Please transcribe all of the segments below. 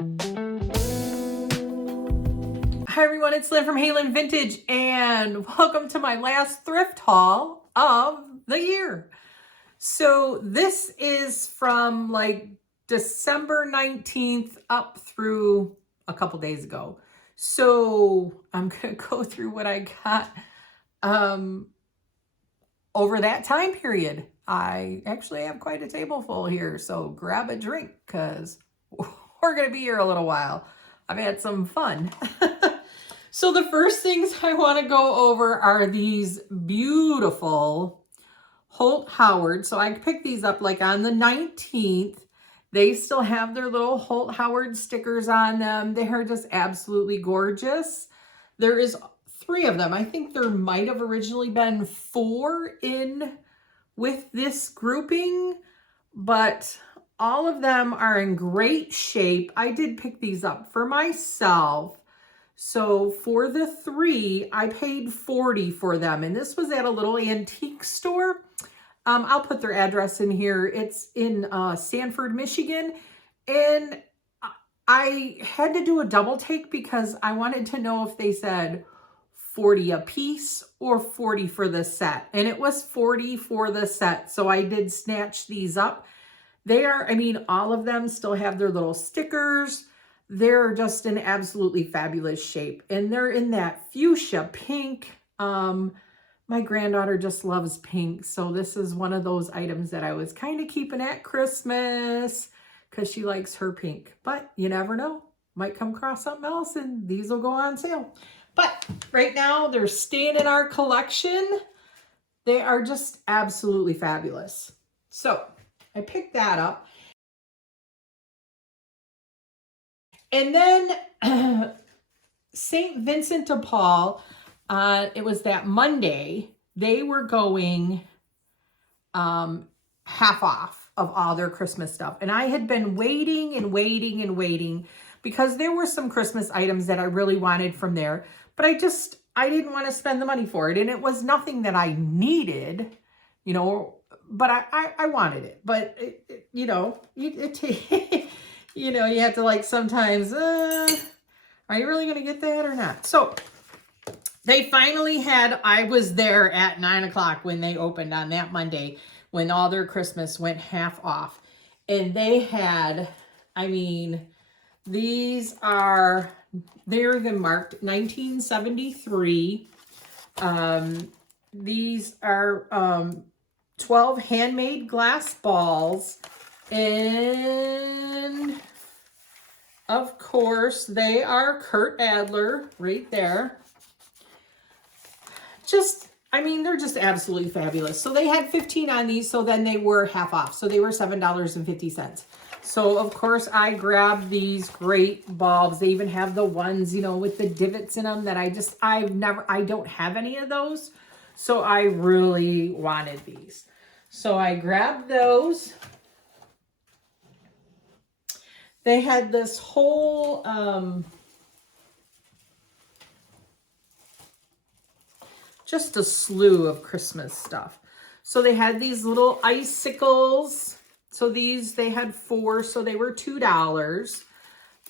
Hi everyone, it's Lynn from Halynn Vintage and welcome to my last thrift haul of the year. So this is from like December 19th up through a couple days ago. So I'm going to go through what I got over that time period. I actually have quite a table full here, so grab a drink because we're going to be here a little while. I've had some fun. So the first things I want to go over are these beautiful Holt Howard. So I picked these up like on the 19th. They still have their little Holt Howard stickers on them. They are just absolutely gorgeous. There is 3 of them. I think there might have originally been 4 in with this grouping, but all of them are in great shape. I did pick these up for myself. So for the 3, I paid $40 for them. And this was at a little antique store. I'll put their address in here. It's in Sanford, Michigan. And I had to do a double take because I wanted to know if they said $40 a piece or $40 for the set. And it was $40 for the set. So I did snatch these up. They are, I mean, all of them still have their little stickers. They're just in absolutely fabulous shape. And they're in that fuchsia pink. My granddaughter just loves pink. So this is one of those items that I was kind of keeping at Christmas because she likes her pink. But you never know. Might come across something else and these will go on sale. But right now they're staying in our collection. They are just absolutely fabulous. So I picked that up. And then St. Vincent de Paul, it was that Monday, they were going half off of all their Christmas stuff. And I had been waiting and waiting and waiting because there were some Christmas items that I really wanted from there. But I didn't want to spend the money for it. And it was nothing that I needed, you know, but I wanted it. But, you know, you know, you have to like sometimes, are you really going to get that or not? So they finally had, I was there at 9 o'clock when they opened on that Monday when all their Christmas went half off. And they had, I mean, they're even marked 1973. These are 12 handmade glass balls. And of course, they are Kurt Adler right there. I mean, they're just absolutely fabulous. So they had 15 on these, so then they were half off. So they were $7.50. So of course, I grabbed these great bulbs. They even have the ones, you know, with the divots in them that I don't have any of those. So I really wanted these. So I grabbed those. They had this whole, just a slew of Christmas stuff. So they had these little icicles. So these, they had 4, so they were $2.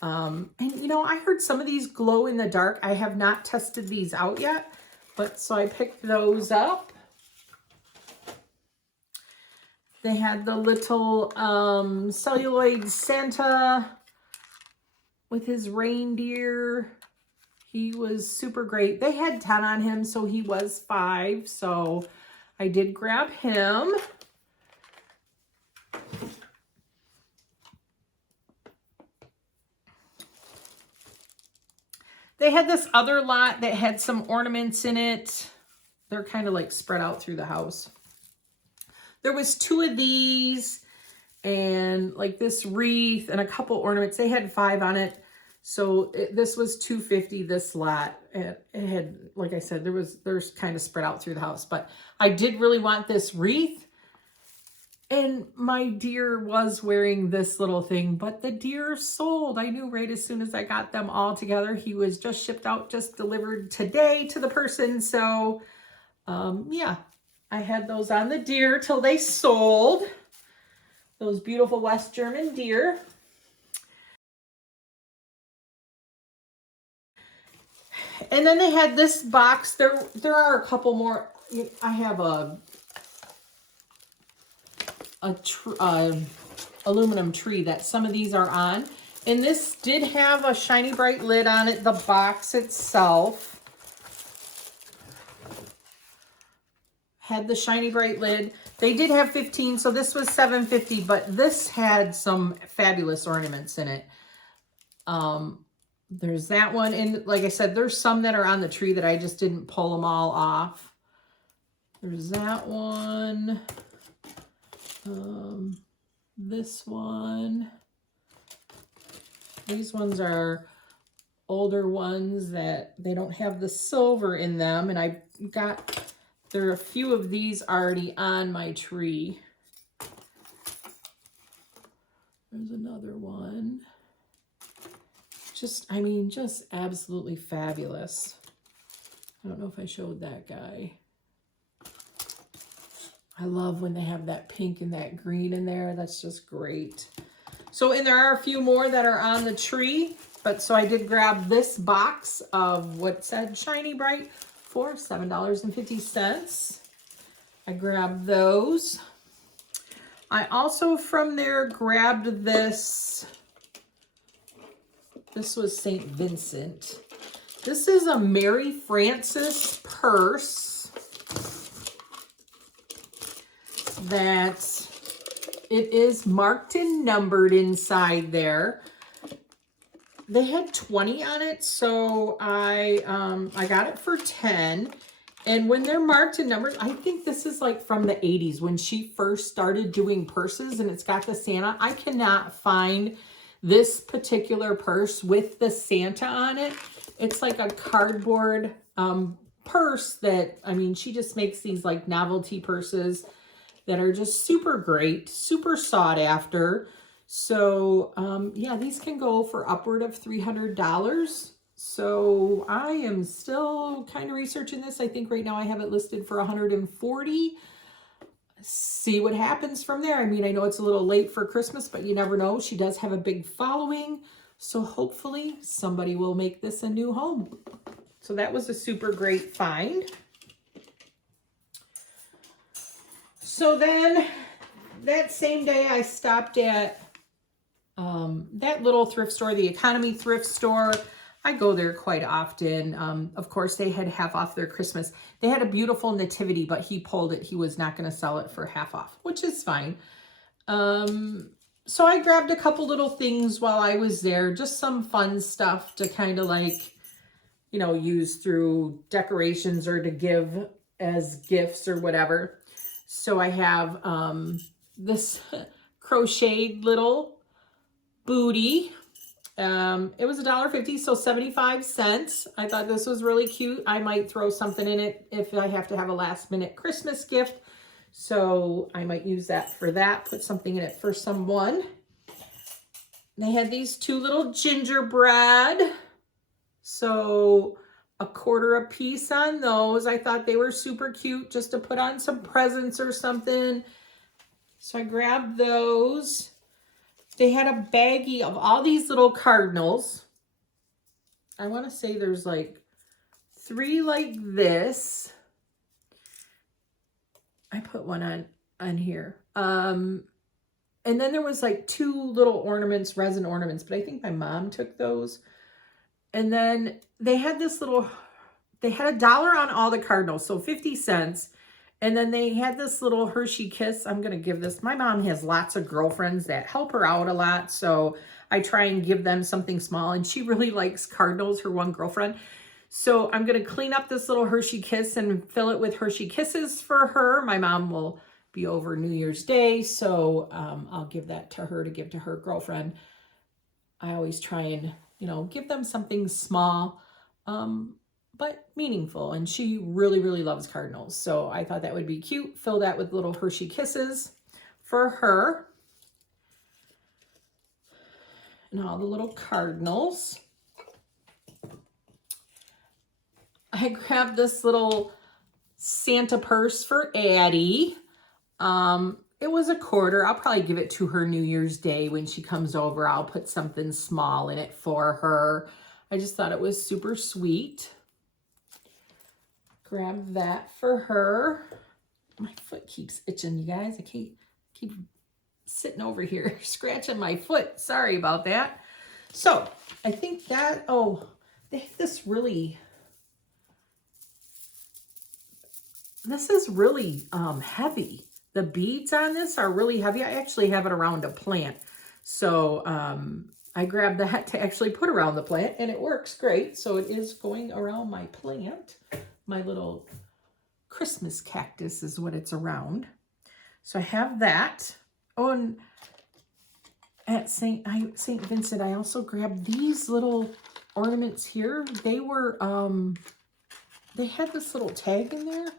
And you know, I heard some of these glow in the dark. I have not tested these out yet, but so I picked those up. They had the little celluloid Santa with his reindeer. He was super great. They had 10 on him, so he was 5. So I did grab him. They had this other lot that had some ornaments in it. They're kind of like spread out through the house. There was 2 of these and like this wreath and a couple ornaments. They had 5 on it. So this was $2.50 this lot. It had, like I said, there's kind of spread out through the house. But I did really want this wreath. And my deer was wearing this little thing, but the deer sold. I knew right as soon as I got them all together. He was just shipped out, just delivered today to the person. So, yeah, I had those on the deer till they sold. Those beautiful West German deer. And then they had this box. There are a couple more. I have a aluminum tree that some of these are on. And this did have a shiny bright lid on it, the box itself. Had the shiny bright lid. They did have 15, so this was $7.50, but this had some fabulous ornaments in it. There's that one, and like I said, there's some that are on the tree that I just didn't pull them all off. There's that one. This one. These ones are older ones that they don't have the silver in them, and there are a few of these already on my tree. There's another one. Just absolutely fabulous. I don't know if I showed that guy. I love when they have that pink and that green in there. That's just great. So, and there are a few more that are on the tree, but so I did grab this box of what said Shiny Bright for $7.50. I grabbed those. I also from there grabbed this. This was St. Vincent. This is a Mary Frances purse that it is marked and numbered inside there. They had 20 on it, so I got it for 10. And when they're marked and numbered, I think this is like from the 80s when she first started doing purses, and it's got the Santa. I cannot find this particular purse with the Santa on it. It's like a cardboard purse that, I mean, she just makes these like novelty purses that are just super great, super sought after. So yeah, these can go for upward of $300. So I am still kind of researching this. I think right now I have it listed for $140. See what happens from there. I mean, I know it's a little late for Christmas, but you never know. She does have a big following. So hopefully somebody will make this a new home. So that was a super great find. So then that same day I stopped at that little thrift store, the Economy thrift store. I go there quite often. Of course, they had half off their Christmas. They had a beautiful nativity, but he pulled it. He was not going to sell it for half off, which is fine. So I grabbed a couple little things while I was there, just some fun stuff to kind of like, you know, use through decorations or to give as gifts or whatever. So I have this crocheted little booty. It was $1.50, so 75 cents. I thought this was really cute. I might throw something in it if I have to have a last minute Christmas gift. So I might use that for that, put something in it for someone. They had these two little gingerbread. So $1 a piece on those. I thought they were super cute just to put on some presents or something. So I grabbed those. They had a baggie of all these little cardinals. I want to say there's like 3 like this. I put one on here. And then there was like 2 little ornaments, resin ornaments, but I think my mom took those. And then they had this little, they had $1 on all the cardinals, so 50 cents. And then they had this little Hershey Kiss. I'm going to give this. My mom has lots of girlfriends that help her out a lot. So I try and give them something small. And she really likes cardinals, her one girlfriend. So I'm going to clean up this little Hershey Kiss and fill it with Hershey Kisses for her. My mom will be over New Year's Day. So I'll give that to her to give to her girlfriend. I always try and, you know, give them something small. But meaningful, and she really, really loves cardinals. So I thought that would be cute. Fill that with little Hershey Kisses for her. And all the little cardinals. I grabbed this little Santa purse for Addie. It was $1. I'll probably give it to her New Year's Day when she comes over. I'll put something small in it for her. I just thought it was super sweet. Grab that for her. My foot keeps itching, you guys. I keep sitting over here scratching my foot. Sorry about that. So I think that, oh, this is really heavy. The beads on this are really heavy. I actually have it around a plant. So I grabbed that to actually put around the plant, and it works great. So it is going around my plant. My little Christmas cactus is what it's around. So I have that. Oh, and at St. Vincent, I also grabbed these little ornaments here. They were, they had this little tag in there.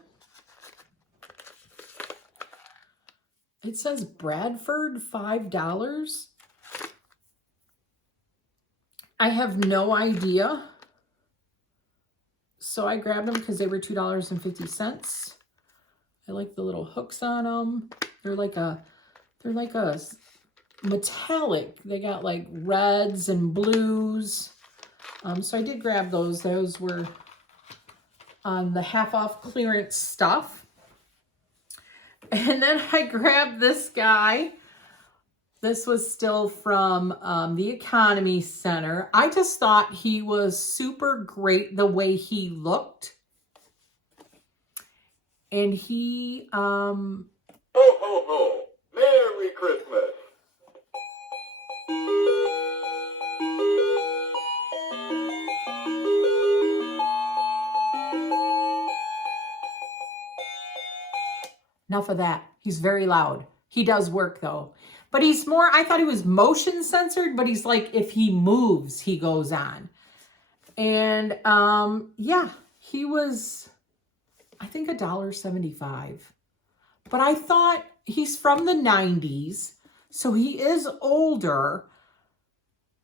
It says Bradford, $5. I have no idea. So I grabbed them because they were $2.50. I like the little hooks on them. They're like a metallic. They got like reds and blues. So I did grab those. Those were on the half off clearance stuff. And then I grabbed this guy. This was still from the Economy Center. I just thought he was super great the way he looked. And he, Ho, ho, ho. Merry Christmas. Enough of that. He's very loud. He does work though. But he's more, I thought he was motion censored, but he's like, if he moves, he goes on. And yeah, he was, I think $1.75. But I thought he's from the 90s, so he is older.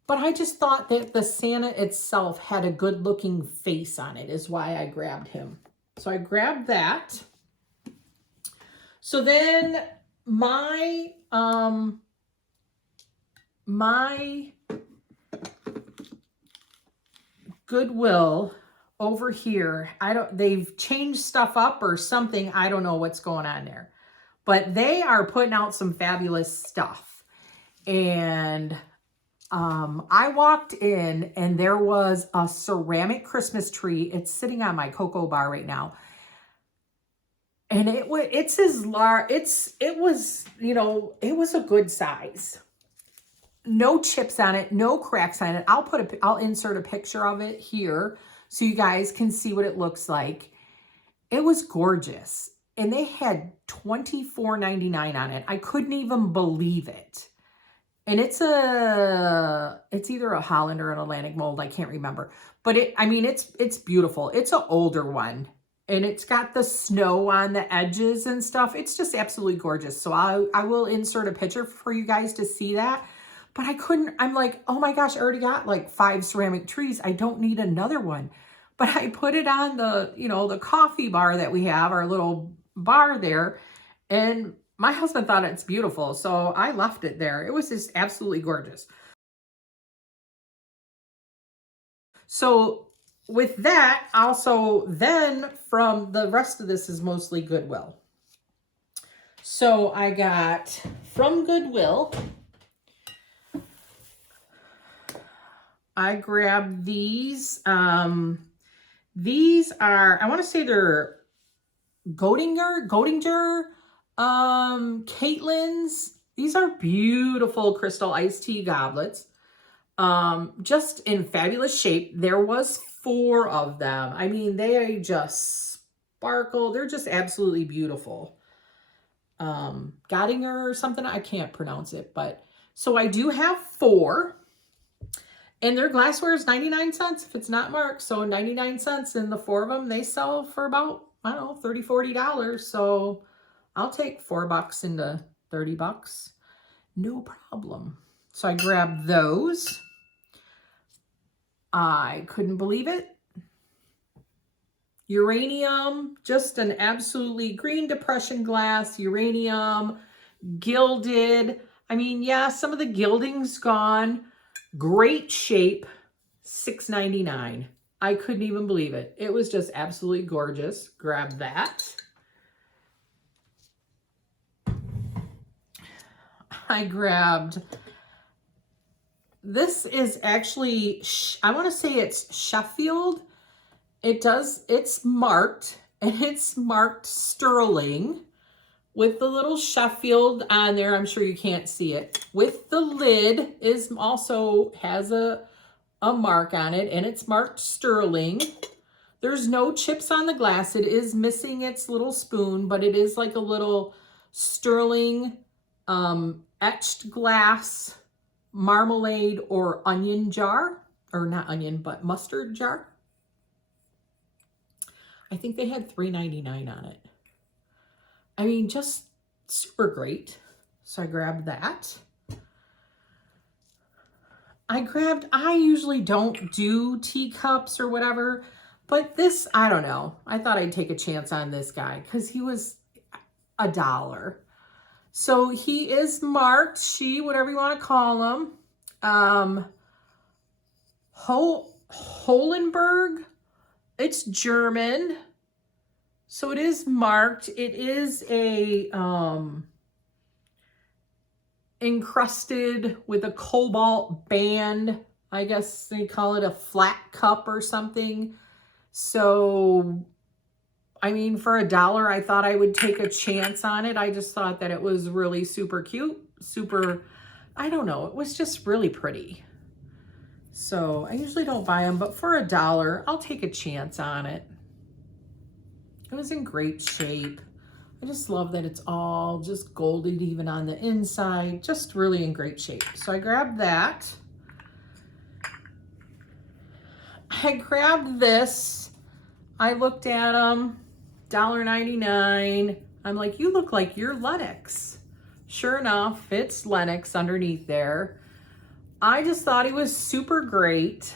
But I just thought that the Santa itself had a good looking face on it, is why I grabbed him. So I grabbed that. So then my Goodwill over here, they've changed stuff up or something. I don't know what's going on there, but they are putting out some fabulous stuff. And I walked in and there was a ceramic Christmas tree. It's sitting on my cocoa bar right now. And it's as large, it was a good size. No chips on it, no cracks on it. I'll insert a picture of it here so you guys can see what it looks like. It was gorgeous. And they had $24.99 on it. I couldn't even believe it. And it's either a Holland or an Atlantic mold, I can't remember. But it's beautiful. It's an older one. And it's got the snow on the edges and stuff. It's just absolutely gorgeous. So I will insert a picture for you guys to see that. But I'm like, oh my gosh, I already got like 5 ceramic trees. I don't need another one. But I put it on the coffee bar that we have, our little bar there. And my husband thought it's beautiful. So I left it there. It was just absolutely gorgeous. So with that, also then from the rest of this is mostly Goodwill. So I got from Goodwill, I grabbed these. These are, I want to say they're Godinger, Caitlin's. These are beautiful crystal iced tea goblets. Just in fabulous shape. There was 4 of them. I mean, they just sparkle. They're just absolutely beautiful. Godinger or something. I can't pronounce it, but so I do have 4. And their glassware is 99 cents if it's not marked. So 99 cents, and the 4 of them, they sell for about, I don't know, $30, $40. So I'll take $4 into $30. No problem. So I grabbed those. I couldn't believe it. Uranium, just an absolutely green depression glass, uranium, gilded. I mean, yeah, some of the gilding's gone. Great shape, $6.99. I couldn't even believe it. It was just absolutely gorgeous. Grab that. I grabbed, this is actually, I want to say it's Sheffield. It's marked, and it's marked sterling with the little Sheffield on there. I'm sure you can't see it. With the lid is also has a mark on it, and it's marked sterling. There's no chips on the glass. It is missing its little spoon, but it is like a little sterling etched glass marmalade or onion jar, or not onion, but mustard jar. I think they had $3.99 on it. I mean, just super great. So I grabbed that. I usually don't do teacups or whatever, but this, I don't know. I thought I'd take a chance on this guy because he was $1. So he is marked, whatever you want to call him. Holenberg. It's German. So it is marked. It is a encrusted with a cobalt band. I guess they call it a flat cup or something. So, I mean, for $1, I thought I would take a chance on it. I just thought that it was really super cute. Super, I don't know. It was just really pretty. So I usually don't buy them, but for $1, I'll take a chance on it. It was in great shape. I just love that it's all just golded even on the inside. Just really in great shape. So I grabbed that. I grabbed this. I looked at them. $1.99. I'm like, you look like you're Lennox. Sure enough, it's Lennox underneath there. I just thought he was super great.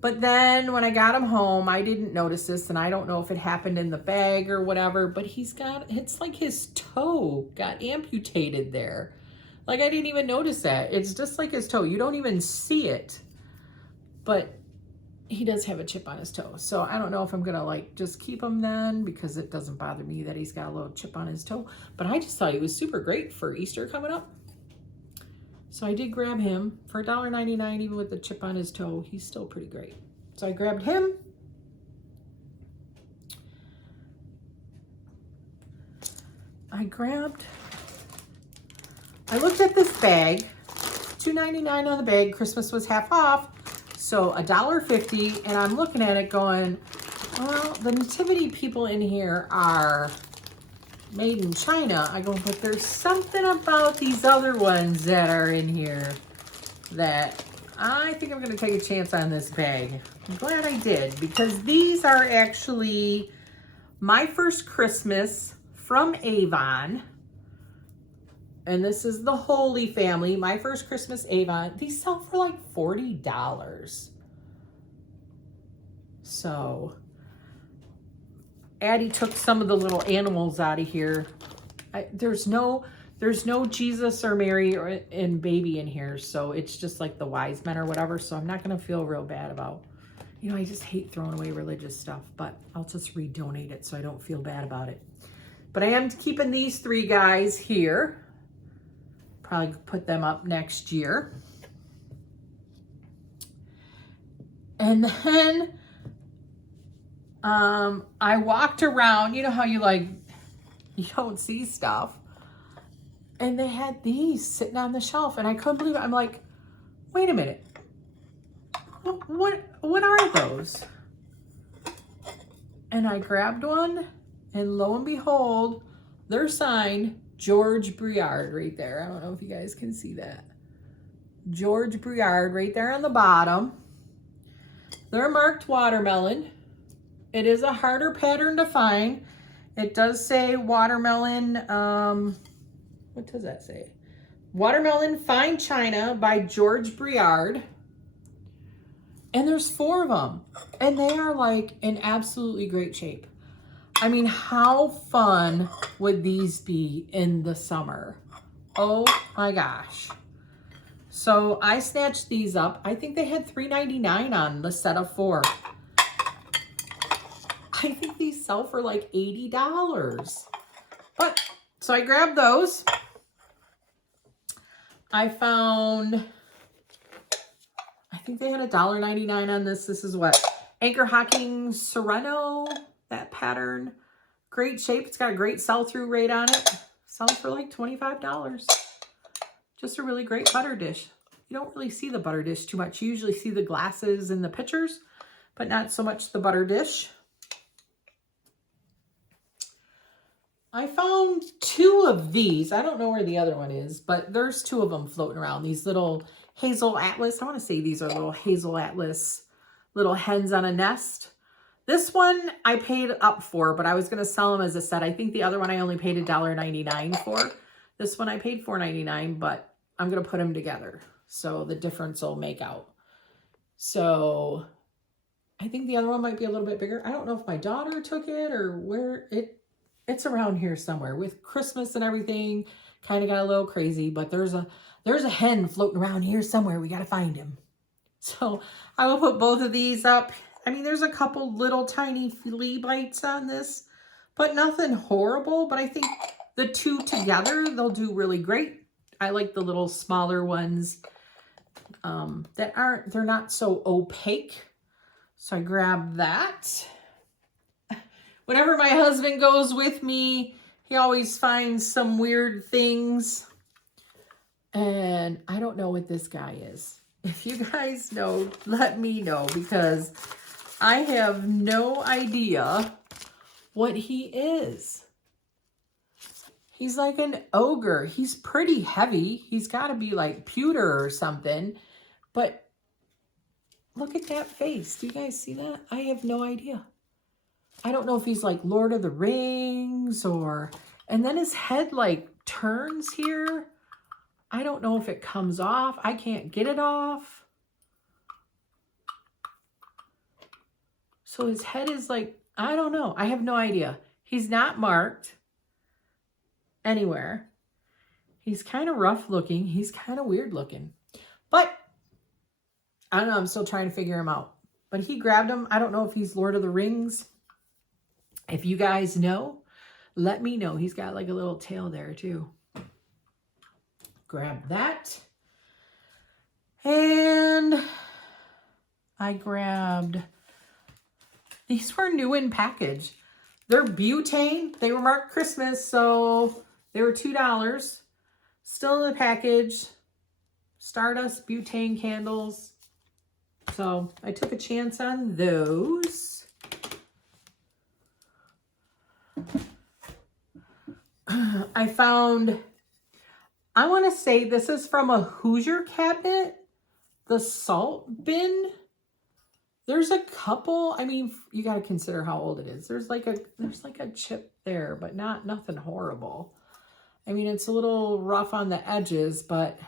But then when I got him home, I didn't notice this, and I don't know if it happened in the bag or whatever, but it's like his toe got amputated there. Like, I didn't even notice that. It's just like his toe. You don't even see it. But he does have a chip on his toe. So I don't know if I'm going to like just keep him then, because it doesn't bother me that he's got a little chip on his toe. But I just thought he was super great for Easter coming up. So I did grab him for $1.99, even with the chip on his toe. He's still pretty great. So I grabbed him. I looked at this bag, $2.99 on the bag. Christmas was half off, so $1.50. And I'm looking at it going, well, the nativity people in here are made in China. I go, but there's something about these other ones that are in here that I think I'm going to take a chance on this bag. I'm glad I did, because these are actually My First Christmas from Avon. And this is the Holy Family, My First Christmas Avon. These sell for like $40. So Addie took some of the little animals out of here. There's no Jesus or Mary and baby in here, so it's just like the wise men or whatever. So I'm not gonna feel real bad about, I just hate throwing away religious stuff, but I'll just redonate it so I don't feel bad about it. But I am keeping these 3 guys here. Probably put them up next year. And then I walked around. You know how you don't see stuff. And they had these sitting on the shelf, and I couldn't believe it. I'm like, wait a minute. What are those? And I grabbed one, and lo and behold, they're signed George Briard right there. I don't know if you guys can see that. George Briard right there on the bottom. They're marked watermelon. It is a harder pattern to find. It does say watermelon, what does that say? Watermelon Fine China by George Briard. And there's 4 of them. And they are like in absolutely great shape. I mean, how fun would these be in the summer? Oh my gosh. So I snatched these up. I think they had $3.99 on the set of 4. I think these sell for like $80. But, so I grabbed those. I found, I think they had $1.99 on this. This is what? Anchor Hocking Sereno, that pattern. Great shape. It's got a great sell-through rate on it. Sells for like $25. Just a really great butter dish. You don't really see the butter dish too much. You usually see the glasses in the pictures, but not so much the butter dish. I found 2 of these. I don't know where the other one is, but there's 2 of them floating around. These little hazel atlas. I want to say these are little hazel atlas, little hens on a nest. This one I paid up for, but I was going to sell them as a set. I think the other one I only paid $1.99 for. This one I paid $4.99, but I'm going to put them together. So the difference will make out. So I think the other one might be a little bit bigger. I don't know if my daughter took it or where it's around here somewhere. With Christmas and everything, kind of got a little crazy, but there's a hen floating around here somewhere. We got to find him. So I will put both of these up. I mean, there's a couple little tiny flea bites on this, but nothing horrible. But I think the 2 together, they'll do really great. I like the little smaller ones they're not so opaque. So I grabbed that. Whenever my husband goes with me, he always finds some weird things. And I don't know what this guy is. If you guys know, let me know, because I have no idea what he is. He's like an ogre. He's pretty heavy. He's got to be like pewter or something. But look at that face. Do you guys see that? I have no idea. I don't know if he's like Lord of the Rings or... And then his head like turns here. I don't know if it comes off. I can't get it off. So his head is like, I don't know. I have no idea. He's not marked anywhere. He's kind of rough looking. He's kind of weird looking. But I don't know. I'm still trying to figure him out. But he grabbed him. I don't know if he's Lord of the Rings. If you guys know, let me know. He's got like a little tail there too. Grab that. And I grabbed, these were new in package. They're butane. They were marked Christmas, so they were $2. Still in the package. Stardust butane candles. So I took a chance on those. I found, I want to say this is from a Hoosier cabinet, the salt bin. There's a couple, I mean, you got to consider how old it is. There's like a chip there, but nothing horrible. I mean, it's a little rough on the edges, but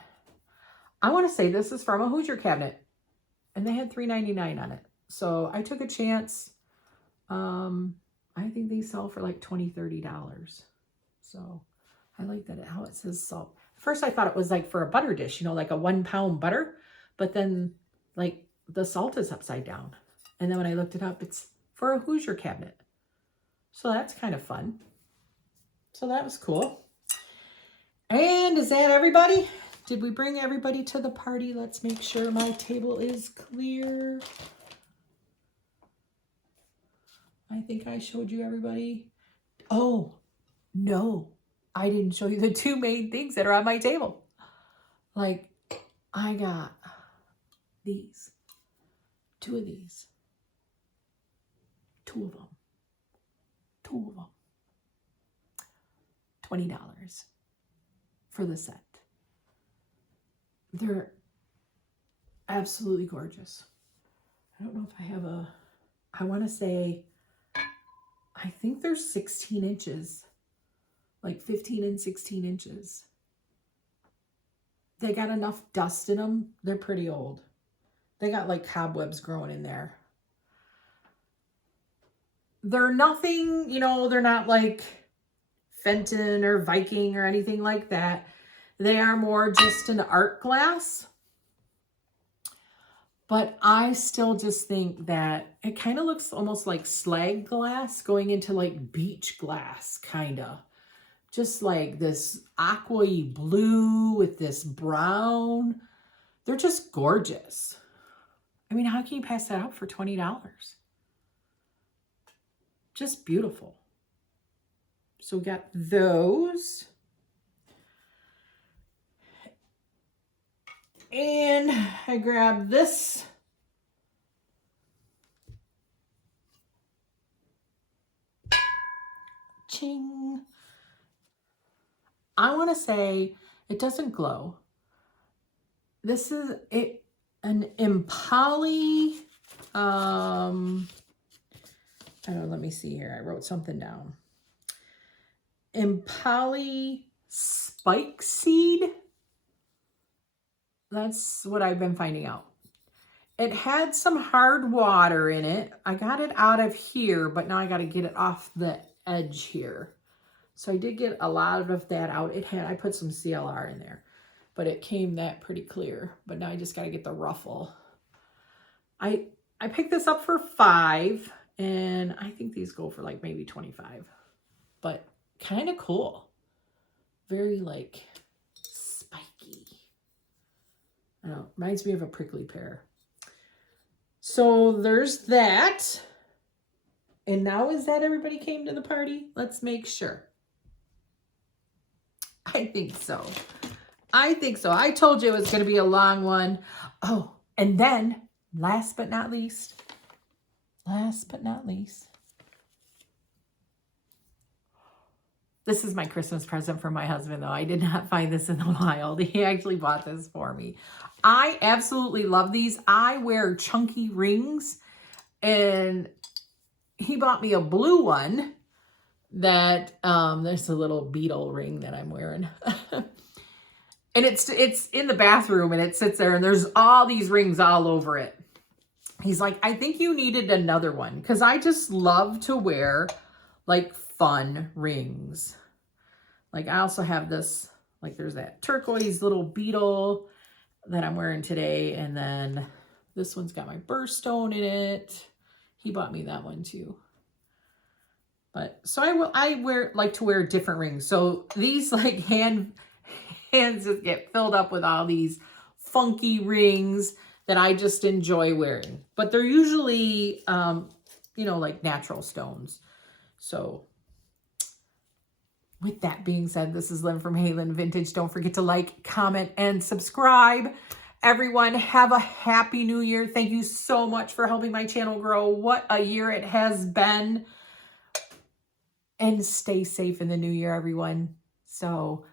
I want to say this is from a Hoosier cabinet, and they had $3.99 on it. So I took a chance. I think these sell for like $20, $30. So I like that how it says salt. First I thought it was like for a butter dish, you know, like a 1 pound butter, but then like the salt is upside down. And then when I looked it up, it's for a Hoosier cabinet. So that's kind of fun. So that was cool. And is that everybody? Did we bring everybody to the party? Let's make sure my table is clear. I think I showed you everybody. Oh, no. I didn't show you the 2 main things that are on my table. Like, I got these. 2 of these. 2 of them. 2 of them. $20 for the set. They're absolutely gorgeous. I don't know if I have a, I want to say, I think they're 16 inches, like 15 and 16 inches. They got enough dust in them. They're pretty old. They got like cobwebs growing in there. They're nothing, you know, they're not like Fenton or Viking or anything like that. They are more just an art glass. But I still just think that it kind of looks almost like slag glass going into like beach glass, kind of. Just like this aqua-y blue with this brown. They're just gorgeous. I mean, how can you pass that up for $20? Just beautiful. So we got those. And I grabbed this. Ching. I want to say it doesn't glow. This is an Impali. I don't know, let me see here. I wrote something down. Impali spike seed. That's what I've been finding out. It had some hard water in it. I got it out of here, but now I got to get it off the edge here. So I did get a lot of that out. I put some CLR in there, but it came that pretty clear. But now I just got to get the ruffle. I picked this up for $5, and I think these go for like maybe $25, but kind of cool. Very like spiky. I don't know, reminds me of a prickly pear. So there's that. And now is that everybody came to the party? Let's make sure. I think so. I think so. I told you it was going to be a long one. Oh, and then last but not least, this is my Christmas present from my husband, though. I did not find this in the wild. He actually bought this for me. I absolutely love these. I wear chunky rings, and he bought me a blue one that, there's a little beetle ring that I'm wearing. And it's in the bathroom, and it sits there, and there's all these rings all over it. He's like, I think you needed another one, because I just love to wear like fun rings. Like I also have this, like there's that turquoise little beetle that I'm wearing today. And then this one's got my birthstone in it. He bought me that one too. But so I like to wear different rings. So these like hands just get filled up with all these funky rings that I just enjoy wearing. But they're usually, you know, like natural stones. So with that being said, this is Lynn from Halynn Vintage. Don't forget to like, comment, and subscribe. Everyone, have a happy new year. Thank you so much for helping my channel grow. What a year it has been. And stay safe in the new year, everyone. So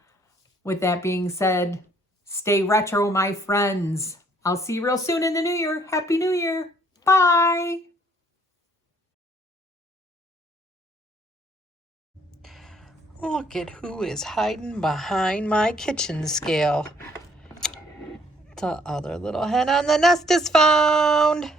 with that being said, stay retro, my friends. I'll see you real soon in the new year. Happy New Year. Bye. Look at who is hiding behind my kitchen scale. The other little hen on the nest is found.